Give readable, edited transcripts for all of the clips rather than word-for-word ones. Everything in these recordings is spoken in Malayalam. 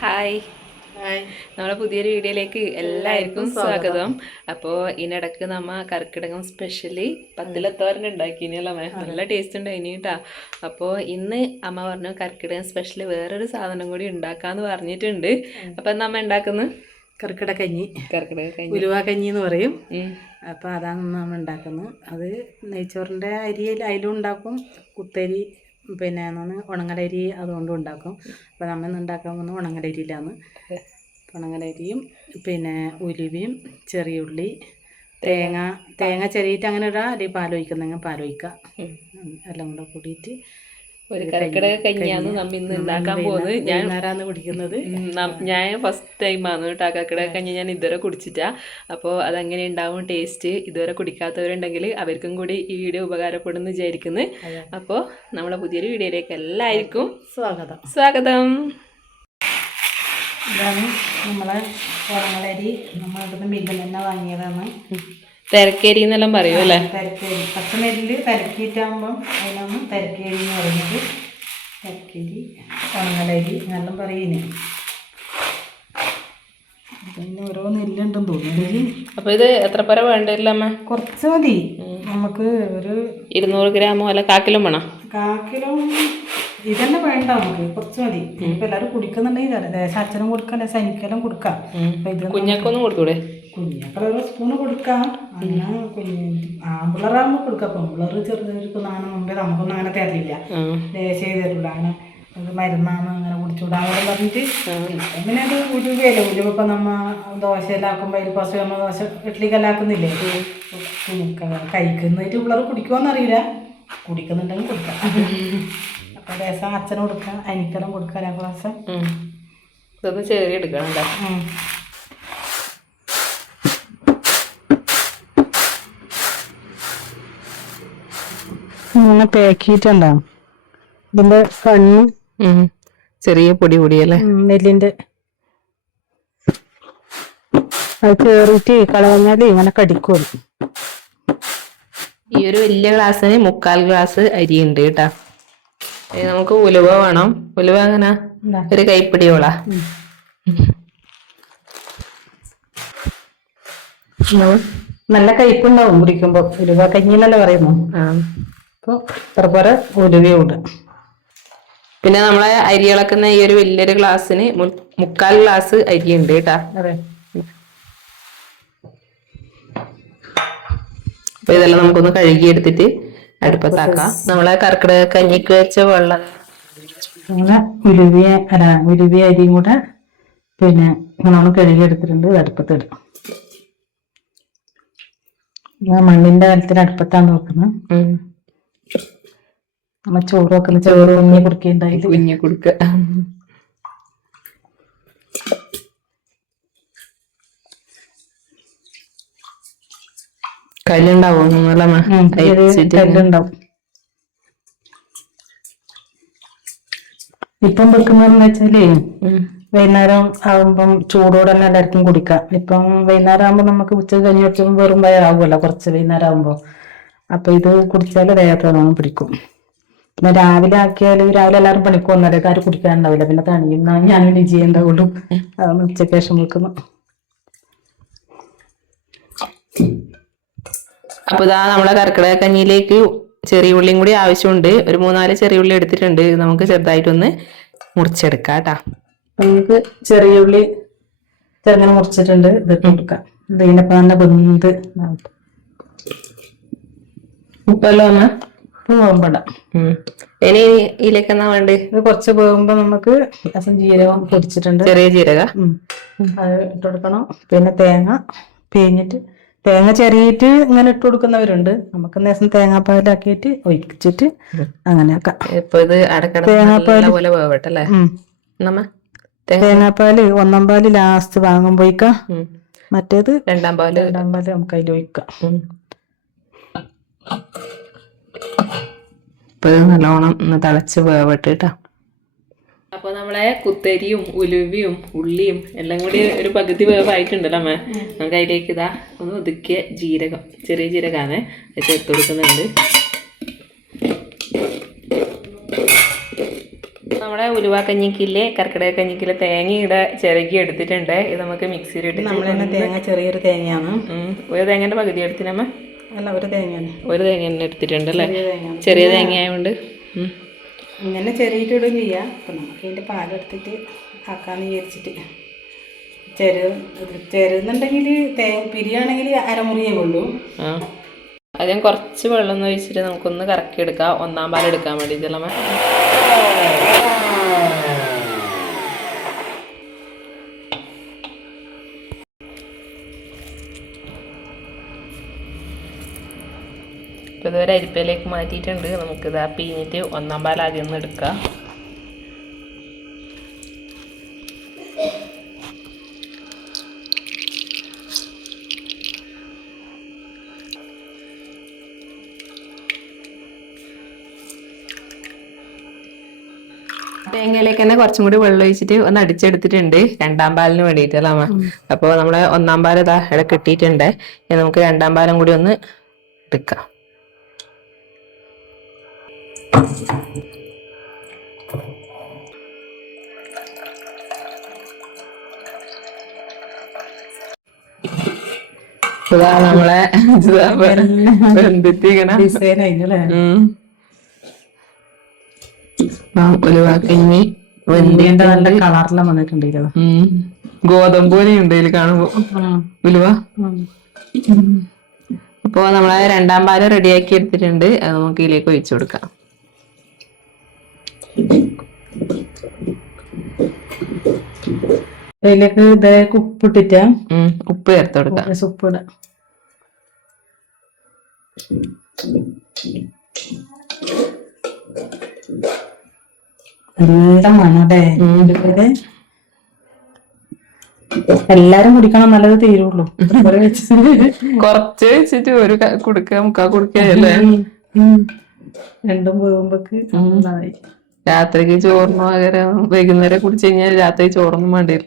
ഹായ് നമ്മളെ പുതിയൊരു വീഡിയോയിലേക്ക് എല്ലാവർക്കും സ്വാഗതം. അപ്പോൾ ഇതിനിടക്ക് നമ്മ കർക്കിടകം സ്പെഷ്യലി പത്തിലത്തോരൻ ഉണ്ടാക്കിനല്ലോ നല്ല ടേസ്റ്റ് ഉണ്ടായിനി കേട്ടാ. അപ്പോൾ ഇന്ന് അമ്മ പറഞ്ഞു കർക്കിടകം സ്പെഷ്യല് വേറൊരു സാധനം കൂടി ഉണ്ടാക്കാന്ന് പറഞ്ഞിട്ടുണ്ട്. അപ്പം നമ്മ ഉണ്ടാക്കുന്നത് കർക്കിടകഞ്ഞി ഉലുവാക്കഞ്ഞി എന്ന് പറയും. അപ്പോൾ അതാണ് നമ്മൾ ഉണ്ടാക്കുന്നത്. അത് നെയ്ച്ചോറിൻ്റെ അരിയിൽ അതിലും ഉണ്ടാക്കും, കുത്തരി പിന്നെ ഉണങ്ങലരി അതുകൊണ്ടും ഉണ്ടാക്കും. അപ്പോൾ നമ്മൾ ഇന്ന് ഉണ്ടാക്കാൻ പോകുന്നത് ഉണങ്ങലരിയിലാണ്. ഉണങ്ങലരിയും പിന്നെ ഉലുവയും ചെറിയുള്ളി തേങ്ങ ചെറിയിട്ട് അങ്ങനെ ഇടാം, അല്ലെങ്കിൽ പാലൊഴിക്കുന്നെങ്കിൽ പാലൊഴിക്കുക, എല്ലാം കൂടെ കൂടിയിട്ട് ഒരു കർക്കിടക കഞ്ഞിയാണ് നമ്മ ഇന്ന് ഉണ്ടാക്കാൻ പോകുന്നത്. ഞാൻ കുടിക്കുന്നത് ഞാൻ ഫസ്റ്റ് ടൈമാണ് കേട്ടോ കർക്കിടക കഞ്ഞി ഞാൻ ഇതുവരെ കുടിച്ചിട്ടാ. അപ്പോൾ അതെങ്ങനെ ഉണ്ടാവും ടേസ്റ്റ് ഇതുവരെ കുടിക്കാത്തവരുണ്ടെങ്കിൽ അവർക്കും കൂടി ഈ വീഡിയോ ഉപകാരപ്പെടുമെന്ന് വിചാരിക്കുന്നു. അപ്പോൾ നമ്മളെ പുതിയൊരു വീഡിയോയിലേക്ക് എല്ലാവർക്കും സ്വാഗതം. ഇതാണ് നമ്മളെ ഉണങ്ങലരി. നമ്മളിവിടുന്ന് മില്ലിൽ തന്നെ വാങ്ങിയതാണ്. തിരക്കേരി എന്നെല്ലാം പറയും അല്ലേ? തിരക്കേരി പച്ചനെല്ലിൽ തിരക്കിയിട്ടാകുമ്പം അതിനാണ് തിരക്കേരി എന്ന് പറയുന്നത്. തിരക്കേരി ഉണങ്ങലരി എന്നെല്ലാം പറയുന്നേ. പിന്നെ ഓരോ നെല്ലുണ്ടെന്ന് തോന്നുന്നു. അപ്പോൾ ഇത് എത്ര പേരെ വേണ്ടില്ല അമ്മ? കുറച്ച് മതി നമുക്ക്. ഒരു 200 ഗ്രാമോ അല്ല 1/4 കിലോ വേണം? 1/4 കിലോ ഇതന്നെ വേണ്ട, നമുക്ക് കുറച്ച് മതി. ഇപ്പം എല്ലാവരും കുടിക്കുന്നുണ്ടെങ്കിൽ ദേശം അച്ഛനും കൊടുക്കാം, ദേശം എനിക്കെല്ലാം കൊടുക്കാം. കുഞ്ഞാക്കൊന്നും കൊടുത്തൂടെ? കുഞ്ഞാക്കൾ ഒരു സ്പൂണ് കൊടുക്കാം. അങ്ങനെ ആമ്പിളറാകുമ്പോൾ കൊടുക്കാം. പെമ്പിളർ ചെറുതായിരിക്കും മുമ്പേ നമുക്കൊന്നും അങ്ങനെ തരില്ല, ദേശം തരില്ല. അങ്ങനെ മരുന്നാണ് അങ്ങനെ കുടിച്ചുകൂടാന്ന് പറഞ്ഞിട്ട് പിന്നെ അത് ഉലുവയല്ലേ. ഉലുവ ഇപ്പം നമ്മ ദോശയിലാക്കുമ്പോൾ അതിൽ കുറച്ച് നമ്മൾ ദോശ ഇഡ്ഡലിക്കെല്ലാം ആക്കുന്നില്ലേ, കഴിക്കുന്നതായിട്ട് പിള്ളേർ കുടിക്കുമോയെന്നറിയില്ല, കുടിക്കുന്നുണ്ടെങ്കിൽ കൊടുക്കാം. അപ്പോൾ ദേശം അച്ഛനും കൊടുക്കാം, എനിക്കെല്ലാം കൊടുക്കാം. ഒരു പ്രാവശ്യം ഇതൊന്ന് ചെറിയ എടുക്കണം. അങ്ങനെ പാക്കിയിട്ടുണ്ടാവും. ഇതിന്റെ കണ്ണ് ചെറിയ പൊടി പൊടിയല്ലേ നെല്ലിന്റെ. അത് കേറിയിട്ട് കളഞ്ഞാല് ഇങ്ങനെ കടിക്കും. ഈ ഒരു വലിയ ഗ്ലാസ്സിന് 3/4 ഗ്ലാസ് അരി ഉണ്ട് കേട്ടാ. നമുക്ക് ഉലുവ വേണം. ഉലുവ അങ്ങനെ ഒരു കൈപ്പിടിയോളാ. നല്ല കയ്പുണ്ടാവും കുടിക്കുമ്പോ. ഉലുവ കഞ്ഞിന്നല്ലേ പറയുന്നു. അപ്പോൾ ഇത്ര പോലെ ഉലുവയുണ്ട്. പിന്നെ നമ്മളെ അരി ഇളക്കുന്ന ഈ ഒരു വലിയൊരു ഗ്ലാസ്സിന് 3/4 ഗ്ലാസ് അരി ഉണ്ട് കേട്ടാ. അതെ. അപ്പൊ ഇതെല്ലാം നമുക്കൊന്ന് കഴുകി എടുത്തിട്ട് അടുപ്പത്താക്കാം. നമ്മളെ കർക്കിടക കഞ്ഞിക്ക് വെച്ച വെള്ളം അങ്ങനെ ഉലുവ അരിയും കൂടെ പിന്നെ നമ്മൾ കഴുകി എടുത്തിട്ടുണ്ട്. അടുപ്പത്തിടും. ഞാൻ മണ്ണിന്റെ കലത്തിൽ അടുപ്പത്താണ് നോക്കുന്നത്. നമ്മ ചോറ് വെക്കുന്ന ചോറ് കുഞ്ഞി കുടുക്കുണ്ടായി കുഞ്ഞി കുടുക്ക. കല്ലുണ്ടാവും കല്ലുണ്ടാവും. ഇപ്പം വെക്കുന്നതെന്ന് വെച്ചാല് വൈകുന്നേരം ആകുമ്പം ചൂടോടെ തന്നെ എല്ലാവർക്കും കുടിക്കാം. ഇപ്പം വൈകുന്നേരം ആകുമ്പോൾ നമുക്ക് ഉച്ചക്ക് കഞ്ഞി വെക്കുമ്പോൾ വെറും വയറാകുമല്ലോ കുറച്ച് വൈകുന്നേരം ആകുമ്പോൾ. അപ്പൊ ഇത് കുടിച്ചാൽ ദേഹത്ത് പിടിക്കും. പിന്നെ രാവിലെ രാവിലെ എല്ലാവരും പണിക്ക് വന്നാലേ ആരും കുടിക്കാനുണ്ടാവില്ല. പിന്നെ തണിയുന്ന ഞാനും രുചി ഉണ്ടാവുള്ളൂ. അതാണ് ഉച്ചക്ക് ശേഷം വെക്കുന്നു. അപ്പൊ ഇതാ നമ്മളെ കർക്കിടക കഞ്ഞിയിലേക്ക് ചെറിയ ഉള്ളിയും കൂടി ആവശ്യമുണ്ട്. ഒരു 3-4 ചെറിയ ഉള്ളി എടുത്തിട്ടുണ്ട്. നമുക്ക് ചെറുതായിട്ടൊന്ന് മുറിച്ചെടുക്കാം കേട്ടാ. നമുക്ക് ചെറിയ ഉള്ളി ചെറുങ്ങനെ മുറിച്ചിട്ടുണ്ട്. ഇതിട്ട് കൊടുക്കാം. ഇതിനൊക്കെ നല്ല ബന്ധ് ഉപ്പല്ലോ അമ്മ വേമ്പട. ഇനി ഇതിലേക്ക് എന്നാ വേണ്ടത്? ഇത് കുറച്ച് വേകുമ്പോ നമുക്ക് ജീരകം പൊടിച്ചിട്ടുണ്ട്, ചെറിയ ജീരകം അത് ഇട്ട് കൊടുക്കണം. പിന്നെ തേങ്ങ പിഴിഞ്ഞിട്ട് തേങ്ങ ചെറിയിട്ട് ഇങ്ങനെ ഇട്ട് കൊടുക്കുന്നവരുണ്ട്. നമുക്ക് നേരം തേങ്ങാപ്പാലാക്കിയിട്ട് ഒഴിച്ചിട്ട് അങ്ങനെ ആക്കാം. ഇപ്പൊ ഇത് തേങ്ങാപ്പാല് പോലെ വേവട്ടല്ലേ? തേങ്ങാപ്പാല് 1/4 പാല് ലാസ്റ്റ് വാങ്ങുമ്പോയിക്കാം. മറ്റേത് 2/2 പാല് നമുക്ക് അതിൽ ഒഴിക്കാം. ഇപ്പൊ ഇത് നല്ലോണം ഒന്ന് തിളച്ച് വേവട്ടെ കേട്ടാ. അപ്പൊ നമ്മളെ കുത്തരിയും ഉലുവയും ഉള്ളിയും എല്ലാം കൂടി ഒരു പകുതി വേവായിട്ടുണ്ടല്ലോ അമ്മ. നമുക്ക് അതിലേക്ക് ഇതാ ഒന്ന് ഒതുക്കിയ ജീരകം, ചെറിയ ജീരകമാണ് ചേർത്ത് കൊടുക്കുന്നുണ്ട്. നമ്മുടെ ഉലുവ കഞ്ഞിക്കില്ലേ കർക്കിടക കഞ്ഞിക്കില്ലേ തേങ്ങയുടെ ചിരകി എടുത്തിട്ടുണ്ട്. ഇത് നമുക്ക് മിക്സിയിൽ ഇട്ട് നമ്മൾ തന്നെ തേങ്ങ ചെറിയൊരു തേങ്ങയാണ്. ഒരു തേങ്ങന്റെ പകുതി എടുത്തിനമ്മ? അല്ല, ഒരു തേങ്ങയാണ്. ഒരു തേങ്ങ തന്നെ എടുത്തിട്ടുണ്ട് അല്ലേ? ചെറിയ തേങ്ങ ആയതുകൊണ്ട് ഇങ്ങനെ ചെറിയിട്ടിടും ചെയ്യാം. അപ്പം നമുക്ക് ഇതിൻ്റെ പാലെടുത്തിട്ട് ആക്കാമെന്ന് വിചാരിച്ചിട്ട് ചെറുന്നുണ്ടെങ്കിൽ പിരിയാണെങ്കിൽ അരമുറിയേ കൊള്ളൂ. ആദ്യം കുറച്ച് വെള്ളം ഒഴിച്ചിട്ട് നമുക്കൊന്ന് കറക്കി എടുക്കാം, ഒന്നാം പാൽ എടുക്കാൻ വേണ്ടിയിട്ടല്ലേ. ഇപ്പോൾ ഇതുവരെ അരിപ്പയിലേക്ക് മാറ്റിയിട്ടുണ്ട്. നമുക്കിത് പിഴിഞ്ഞിട്ട് ഒന്നാം പാൽ ആദ്യം ഒന്ന് എടുക്കാം. തേങ്ങയിലേക്ക് തന്നെ കുറച്ചും കൂടി വെള്ളം ഒഴിച്ചിട്ട് ഒന്ന് അടിച്ചെടുത്തിട്ടുണ്ട് രണ്ടാം പാലിന് വേണ്ടിയിട്ടല്ലേ. അപ്പോൾ നമ്മളെ ഒന്നാം പാൽ ഇതാ ഇവിടെ കിട്ടിയിട്ടുണ്ട്. നമുക്ക് രണ്ടാം പാലും കൂടി ഒന്ന് എടുക്കാം. ഇതാ നമ്മളെ ഉലുവാക്കഞ്ഞി വെന്തിന്റെ നല്ല കളറിലും വന്നിട്ടുണ്ടല്ലോ. ഗോതമ്പ് പോലെ ഉണ്ട് ഇതിൽ കാണുമ്പോ ഉലുവ. അപ്പൊ നമ്മളെ രണ്ടാം പാല് റെഡിയാക്കി എടുത്തിട്ടുണ്ട്. അത് നമുക്ക് ഇതിലേക്ക് ഒഴിച്ചു കൊടുക്കാം. അതിലേക്ക് ഇതേക്ക് ഉപ്പിട്ടിട്ടാ ഉപ്പ് ചേർത്ത് കൊടുക്കാം. ഉപ്പിട നല്ല മണല്ലേ. എല്ലാരും കുടിക്കണം, നല്ലത് തീരുള്ളൂ. കൊറച്ച് വെച്ചിട്ട് ഒരു കുടുക്ക മുക്കാ കുടുക്കല്ലേ രണ്ടും പോകുമ്പോക്ക് രാത്രിക്ക് ചോറിന് പകരം വൈകുന്നേരം കുടിച്ചു കഴിഞ്ഞാൽ രാത്രി ചോറൊന്നും വേണ്ടിയില്ല.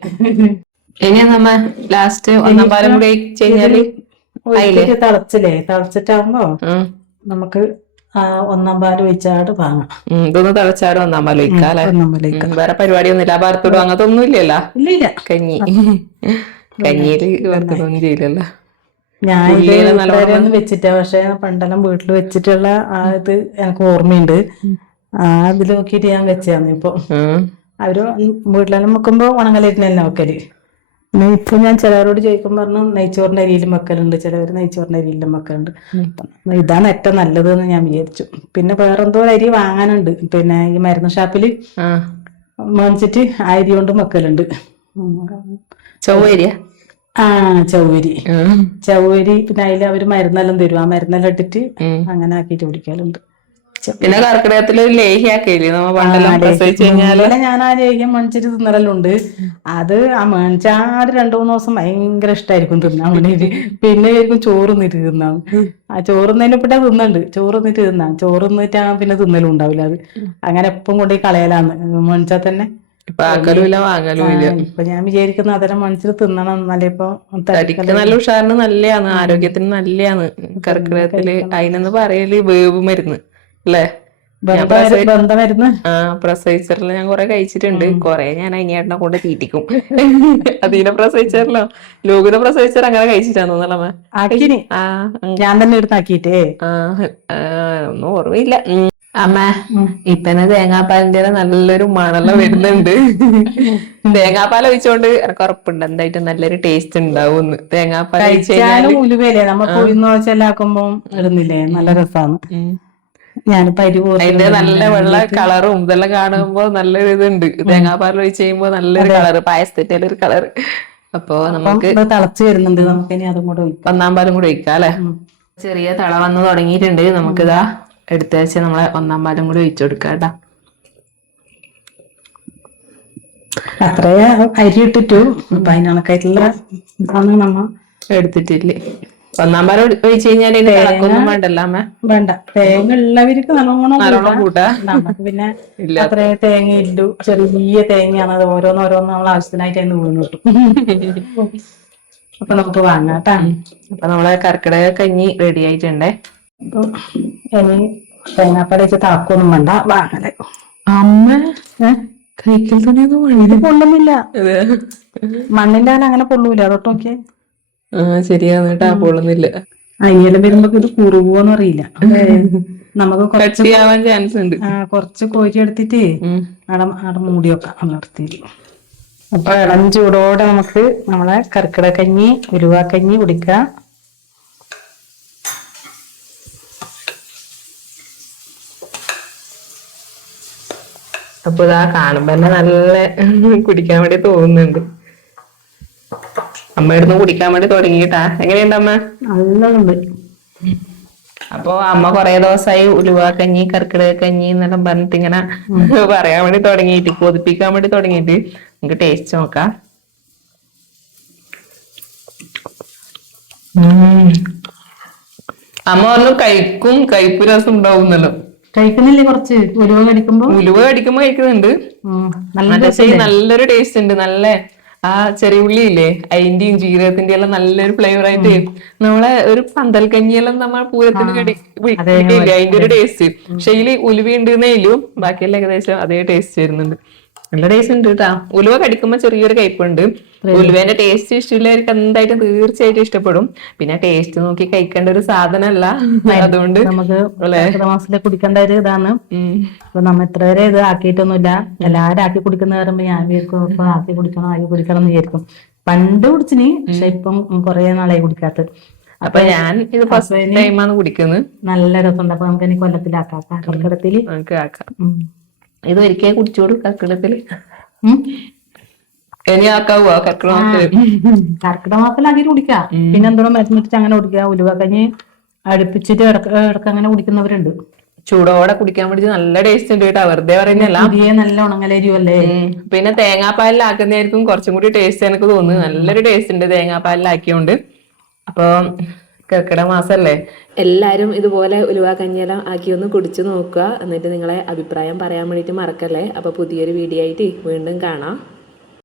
ഇനി നമ്മ ലാസ്റ്റ് ഒന്നാം പാലം കൂടി കഴിഞ്ഞാല് തിളച്ചിട്ടാകുമ്പോ നമുക്ക് ഒന്നാം പാല് ഒഴിച്ചാട് വാങ്ങാം. ഇതൊന്ന് തിളച്ചാട് ഒന്നാം പാല് ഒഴിക്കാല്ലേ. വേറെ പരിപാടിയൊന്നുമില്ല, വറുത്തിടും അങ്ങനത്തെ ഒന്നും ഇല്ലല്ലോ. ഇല്ല, കഞ്ഞിയില് വറുത്തിടൊന്നും ചെയ്യില്ലല്ലോ. ഞാൻ ഇത് വെച്ചിട്ടാ, പക്ഷെ പണ്ടെല്ലാം വീട്ടിൽ വെച്ചിട്ടുള്ള ആ ഇത് എനിക്ക് ഓർമ്മയുണ്ട്. അതിൽ നോക്കിയിട്ട് ഞാൻ വെച്ചാന്ന്. ഇപ്പൊ അവര് വീട്ടിലെല്ലാം വെക്കുമ്പോ ഉണങ്ങലരിന് തന്നെ വെക്കല്. പിന്നെ ഇപ്പൊ ഞാൻ ചിലവരോട് ചോദിക്കുമ്പോൾ പറഞ്ഞു നെയ്ച്ചോറിന്റെ അരിയിലും വെക്കലുണ്ട്, ചിലവർ നെയ്ച്ചോറിന്റെ അരിയിലും വെക്കലുണ്ട്. ഇതാണ് ഏറ്റവും നല്ലത് എന്ന് ഞാൻ വിചാരിച്ചു. പിന്നെ വേറെന്തോ അരി വാങ്ങാനുണ്ട്, പിന്നെ ഈ മരുന്ന് ഷാപ്പില് മേടിച്ചിട്ട് ആ അരി കൊണ്ടും വെക്കലുണ്ട്. ചൊവ്വരി ചവ്വരി പിന്നെ അതിൽ അവര് മരുന്നെല്ലാം തരും. ആ മരുന്നെല്ലാം ഇട്ടിട്ട് അങ്ങനെ ആക്കിയിട്ട് കുടിക്കലുണ്ട്. പിന്നെ കർക്കിടകത്തില് ലേഹ്യാക്കില്ലേ നമ്മ പണ്ടെല്ലാം പ്രസവിച്ചു കഴിഞ്ഞാല്. ഞാൻ ആ ലേഹ്യം മേടിച്ചിട്ട് തിന്നലെല്ലാം ഉണ്ട്. അത് ആ മേടിച്ചാട് 2-3 ദിവസം ഭയങ്കര ഇഷ്ടമായിരിക്കും തിന്നാൻ വേണ്ടിട്ട്. പിന്നെ ആയിരിക്കും ചോറ് തിന്നിട്ട് തിന്നാം. ആ ചോറ് തിന്നതിനെപ്പെട്ടാ തിന്നുണ്ട്, ചോറ് തിന്നിട്ട് തിന്നാം. ചോറ് തിന്നിട്ടാ പിന്നെ തിന്നലും ഉണ്ടാവില്ല. അത് അങ്ങനെ എപ്പം കൊണ്ടുപോയി കളയലാന്ന് മേടിച്ചാൽ തന്നെ. ഇപ്പൊ ഞാൻ വിചാരിക്കുന്ന അതരം മനസ്സിൽ തിന്നണം. എന്നാലേ ഇപ്പൊ നല്ല ഉഷാറിന് നല്ലതാണ്, ആരോഗ്യത്തിന് നല്ലതാണ് കർക്കിടകത്തില്. അതിനെന്ന് പറയല് വേവ് മരുന്ന് അല്ലേ? പ്രസവിച്ചറില് ഞാൻ കൊറേ കഴിച്ചിട്ടുണ്ട്. കൊറേ ഞാൻ അനിയേട്ടനെ കൊണ്ട് തീറ്റിക്കും. അതിനെ പ്രസവിച്ചറിലോ ലോകിനെ പ്രസവിച്ചാൽ അങ്ങനെ കഴിച്ചിട്ടാന്ന് തോന്നണമേ. ഞാൻ തന്നെ എടുത്താക്കിട്ടേ ഒന്നും ഓർമ്മയില്ല. അമ്മ ഇപ്പന്നെ തേങ്ങാപ്പാലിന്റെ നല്ലൊരു മണെല്ലാം വരുന്നുണ്ട്. തേങ്ങാപ്പാൽ ഒഴിച്ചോണ്ട് എനിക്ക് ഉറപ്പുണ്ട് എന്തായിട്ടും നല്ലൊരു ടേസ്റ്റ് ഉണ്ടാവും. തേങ്ങാപ്പാൽ ഉലുവല്ലേ നമുക്ക് ഉഴുന്നോച്ചെല്ലാക്കുമ്പോ ഇടുന്നില്ലേ, നല്ല രസമാണ്. ഞാനിപ്പോ അതിന്റെ നല്ല വെള്ള കളറും ഇതെല്ലാം കാണുമ്പോ നല്ലൊരു ഇതുണ്ട്. തേങ്ങാപ്പാൽ ഒഴിച്ച് കഴിയുമ്പോ നല്ലൊരു കളറ്, പായസത്തിന്റെ ഒരു കളറ്. അപ്പൊ നമുക്ക് തിളച്ച് വരുന്നുണ്ട്, നമുക്ക് ഇനി അതും കൂടെ ഒന്നാം പാലും കൂടെ ഒഴിക്കാം അല്ലെ. ചെറിയ തള വന്ന് തുടങ്ങിയിട്ടുണ്ട്. നമുക്കിതാ എടുത്ത് വെച്ച് നമ്മളെ ഒന്നാം പാലും കൂടി ഒഴിച്ചു കൊടുക്കാം കേട്ടാ. അത്രേ അരി ഇട്ടിട്ടു. അപ്പൊ അതിനണക്കായിട്ടുള്ള ഇതാണ് നമ്മ എടുത്തിട്ടില്ലേ. ഒന്നാം പാലം ഒഴിച്ചു കഴിഞ്ഞാൽ ഒന്നും വേണ്ടല്ലോ അമ്മ. വേണ്ട, തേങ്ങ ഉള്ളവർക്ക് നല്ലോണം കൂട്ടാ. പിന്നെ അത്രേ തേങ്ങ ഇല്ലു, ചെറിയ തേങ്ങയാണ്. അത് ഓരോന്നോരോന്ന് നമ്മൾ ആവശ്യത്തിനായിട്ട് അതിന് വീണ് കിട്ടും. അപ്പൊ നമുക്ക് വാങ്ങാം കേട്ടാ. അപ്പൊ നമ്മളെ കർക്കിടക കഞ്ഞി റെഡി ആയിട്ടുണ്ടേ. അപ്പൊ ഇനി തേങ്ങാപ്പാൽ വെച്ച് താക്കൊന്നും വേണ്ട, വാങ്ങലേ. അമ്മ കൈക്കൽ തുണിയൊന്നും ഇത് പൊള്ളുന്നില്ല. മണ്ണിന്റെ അങ്ങനെ പൊള്ളൂല. അതൊട്ട് നോക്കിയേ. ശരിയാന്ന് കേട്ടാ, പൊള്ളുന്നില്ല. അയ്യെല്ലാം വരുമ്പോ ഇത് കുറുകുവോന്നും അറിയില്ല. നമുക്ക് കട്ടിയാവാൻ ചാൻസ് ഉണ്ട്. കുറച്ച് കോരി എടുത്തിട്ട് അവിടെ മൂടി വെക്കാം വളർത്തിയിട്ട്. അപ്പൊ ഇളം ചൂടോടെ നമുക്ക് നമ്മളെ കർക്കിടകക്കഞ്ഞി ഉലുവാക്കഞ്ഞി കുടിക്കാം. അപ്പൊ ഇതാ കാണുമ്പോ തന്നെ നല്ല കുടിക്കാൻ വേണ്ടി തോന്നുന്നുണ്ട്. അമ്മ ഇടുന്ന് കുടിക്കാൻ വേണ്ടി തുടങ്ങിയിട്ടാ. എങ്ങനെയുണ്ട് അമ്മ? നല്ലതുണ്ട്. അപ്പൊ അമ്മ കൊറേ ദിവസമായി ഉലുവാക്കഞ്ഞി കർക്കിടകക്കഞ്ഞി എന്നെല്ലാം പറഞ്ഞിട്ട് ഇങ്ങനെ പറയാൻ വേണ്ടി തുടങ്ങിയിട്ട്, കൊതിപ്പിക്കാൻ വേണ്ടി തുടങ്ങിയിട്ട് നമുക്ക് ടേസ്റ്റ് നോക്കാം. അമ്മ പറഞ്ഞു കയ്പ്പ് രസം ഉണ്ടാവുന്നല്ലോ. കഴിക്കുന്നില്ലേ? കുറച്ച് ഉലുവ കടിക്കുമ്പോ കഴിക്കുന്നുണ്ട്. നല്ലൊരു ടേസ്റ്റ് ഉണ്ട്. നല്ല ആ ചെറിയ ഉള്ളി ഇല്ലേ, അതിന്റെയും ജീരകത്തിന്റെ എല്ലാം നല്ലൊരു ഫ്ലേവർ ആയിട്ട് നമ്മളെ ഒരു പന്തൽ കഞ്ഞിയെല്ലാം നമ്മൾ പൂരത്തിന് കുടിക്കില്ലേ, അതിന്റെ ഒരു ടേസ്റ്റ്. പക്ഷെ ഇതില് ഉലുവ ഉണ്ടെന്നേലും ബാക്കിയെല്ലാം ഏകദേശം അതേ ടേസ്റ്റ് വരുന്നുണ്ട്. നല്ല ടേസ്റ്റ് ഉണ്ട് കേട്ടാ. ഉലുവ കടിക്കുമ്പോ ചെറിയൊരു കയ്പുണ്ട്. ഉലുവേന്റെ ടേസ്റ്റ് ഇഷ്ടമില്ലവർക്ക് എന്തായിട്ടും തീർച്ചയായിട്ടും ഇഷ്ടപ്പെടും. പിന്നെ ടേസ്റ്റ് നോക്കി കഴിക്കേണ്ട ഒരു സാധനമല്ല, അതുകൊണ്ട് നമുക്ക് മാസത്തില് കുടിക്കേണ്ട ഒരു ഇതാണ്. അപ്പൊ നമ്മ ഇത്ര വരെ ഇത് ആക്കിയിട്ടൊന്നുമില്ല. എല്ലാരും ആക്കി കുടിക്കുന്ന പറയുമ്പോ ഞാൻ വിചാരിക്കും ഇപ്പൊ ആക്കി കുടിക്കണം എന്ന് വിചാരിക്കും. പണ്ട് കുടിച്ചിന്, പക്ഷെ ഇപ്പം കുറെ നാളായി കുടിക്കാത്തത്. അപ്പൊ ഞാൻ ഇത് ഫസ്റ്റ് ടൈമാണ് കുടിക്കുന്നത്. നല്ല രസമുണ്ട്. അപ്പൊ നമുക്ക് ഇനി കൊല്ലത്തിലാക്കാം, കർക്കിടകത്തില് നമുക്ക് ആക്കാം. ഇത് ഒരിക്കൽ കുടിച്ചോളൂ കർക്കിടകത്തില്. ഇനി ആക്കാവോ കർക്കിടക മാസത്തിലാക്കി കുടിക്കാം. പിന്നെ എന്തോരം മരുന്നിട്ട് അങ്ങനെ കുടിക്കാം. ഉലുവക്കഞ്ഞി അടുപ്പിച്ചിട്ട് ഇടക്ക് അങ്ങനെ കുടിക്കുന്നവരുണ്ട്. ചൂടോടെ കുടിക്കാൻ വേണ്ടി നല്ല ടേസ്റ്റ് ഉണ്ട് കേട്ടോ, വെറുതെ പറയുന്നല്ല. നല്ല ഉണങ്ങലരിയല്ലേ. പിന്നെ തേങ്ങാപ്പാലിലാക്കുന്നതായിരിക്കും കുറച്ചും കൂടി ടേസ്റ്റ് എനിക്ക് തോന്നുന്നു. നല്ലൊരു ടേസ്റ്റ് ഉണ്ട് തേങ്ങാപ്പാലിലാക്കിയോണ്ട്. അപ്പൊ കർക്കിടക മാസല്ലേ, എല്ലാവരും ഇതുപോലെ ഉലുവ കഞ്ഞിയെല്ലാം ആക്കി ഒന്ന് കുടിച്ചു നോക്കുക. എന്നിട്ട് നിങ്ങളെ അഭിപ്രായം പറയാൻ വേണ്ടിയിട്ട് മറക്കല്ലേ. അപ്പൊ പുതിയൊരു വീഡിയോ ആയിട്ട് വീണ്ടും കാണാം.